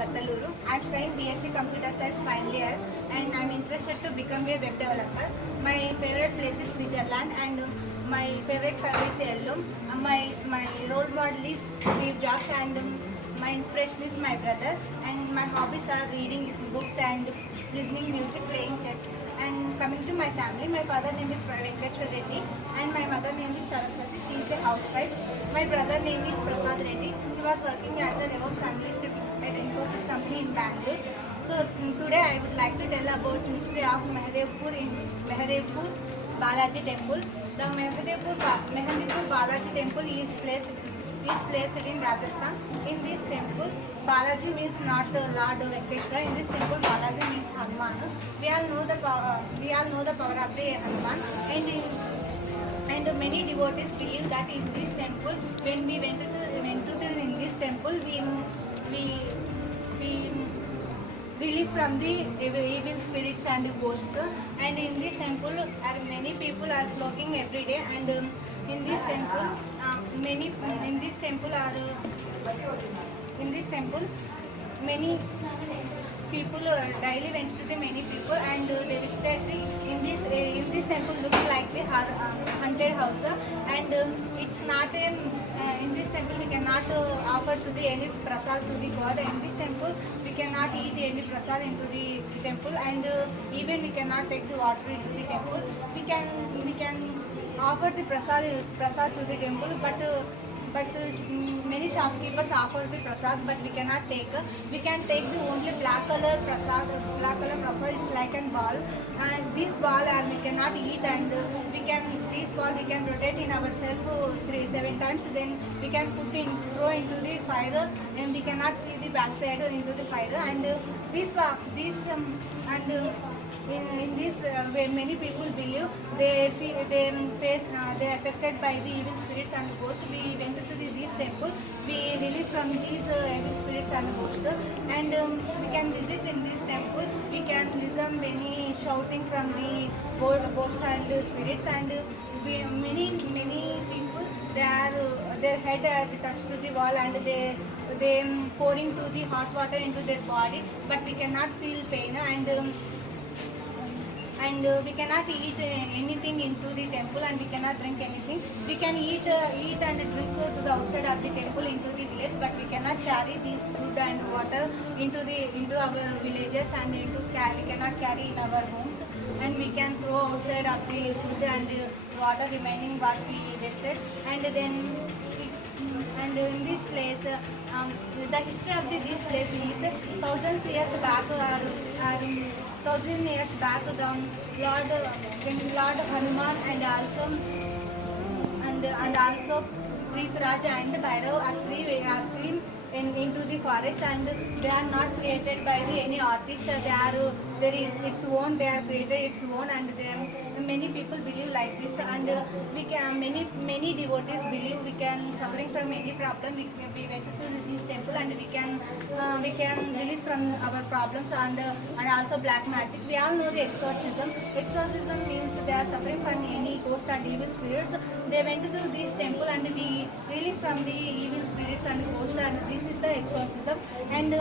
Battaluru. I'm studying BSc Computer Science final year and I'm interested to become a web developer. My favorite place is Switzerland and my favorite color is yellow. My role model is Steve Jobs and my inspiration is my brother. And my hobbies are reading books and listening music, playing chess. And coming to my family, my father name is Venkateshwar Reddy and my mother name is Saraswati. She is a housewife. My brother name is Prasad Reddy. He was working as a DevOps analyst at Infosys company in Bangalore. So today I would like to tell about the history of Mahadevpur in Mahadevpur Balaji Temple. The Mahadevpur Balaji Temple is placed in Rajasthan. In this temple, Balaji means not Lord Venkateshwara. In this temple, Balaji means Hanuman. We all know the power of the Hanuman, and many devotees believe that in this temple, when we went in this temple, we relief from the evil spirits and ghosts. And in this temple, many people are flocking every day. And in this temple, many people daily went to the many people and they visited in this temple looks like the haunted house. And it's not in this temple we cannot offer to the any prasad to the god. In this temple we cannot eat any prasad into the temple, and even we cannot take the water into the temple. We can offer the prasad to the temple, but many shopkeepers offer the prasad, but we cannot take. We can take the only black color prasad. It's like a ball, and this ball we cannot eat. And this ball we can rotate in ourselves 7 times. Then we can throw into the fire, and we cannot see the backside into the fire. And in this where many people believe they affected by the evil spirits and ghosts. We went to this temple, we released from these evil spirits and ghosts, and we can visit in this temple. We can listen many shouting from the ghosts and spirits. And many people, their head are touched to the wall, and they pouring to the hot water into their body, but we cannot feel pain. And we cannot eat anything into the temple, and we cannot drink anything. We can eat and drink to the outside of the temple into the village, but we cannot carry this food and water into our villages, and we cannot carry in our homes. And we can throw outside of the food and water remaining what we wasted. And in this place, the history of this place is 1,000 years back, Lord Hanuman and also Prithviraj and Bhairav are three into the forest, and they are not created by any artist. They are its own. They are created its own, and many people believe like this. And many devotees believe we can suffering from any problem. We went to this temple, and we can relieve from our problems, and also black magic. We all know the exorcism. Exorcism means they are suffering from any ghost and evil spirits. They went to this temple, and we relieve from the evil spirits and ghosts, and this is the exorcism. And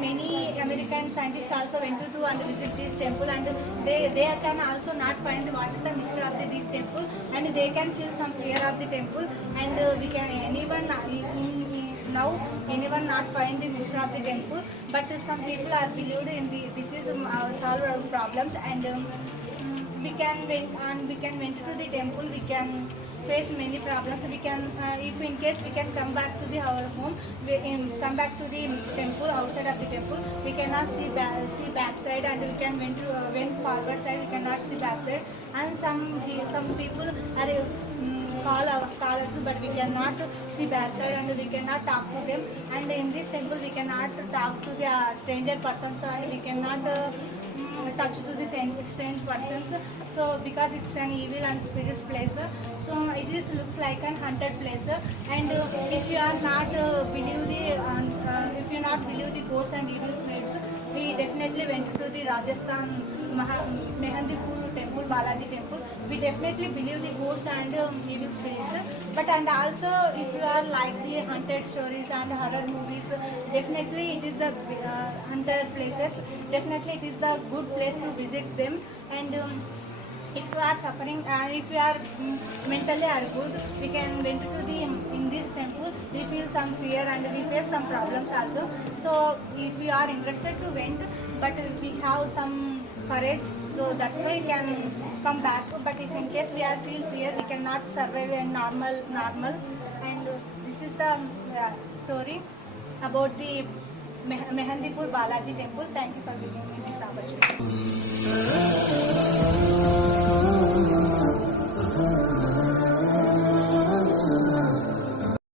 many American scientists also went to and visit this temple, and they can also not find what is the mystery of this temple, and they can feel some fear of the temple. And we can anyone not find the mystery of the temple, but some people are believed in this is solve our problems. And we can went to the temple. We can face many problems. We can if in case we can come back to our home, come back to the temple. Outside of the temple we cannot see backside, and we can went forward side, we cannot see backside. And some people are call us, but we cannot see backside, and we cannot talk to them. And in this temple we cannot talk to the stranger persons, and we cannot touch to the strange persons. So because it's an evil and spirits place, so it looks like an haunted place. And if you are not believe the ghosts and evil spirits, we definitely went to the Rajasthan Mehandipur temple, Balaji temple. We definitely believe the ghost and evil spirits. But and also, if you are like the haunted stories and horror movies, definitely it is the haunted places. Definitely it is the good place to visit them. And if you are suffering and if you are mentally are good, we can went to the in this temple. We feel some fear and we face some problems also. So if we are interested to went, but we have some courage, so that's why we can come back. But if in case we are feel fear, we cannot survive a normal. And this is the story about the Mehandipur Balaji temple. Thank you for giving me.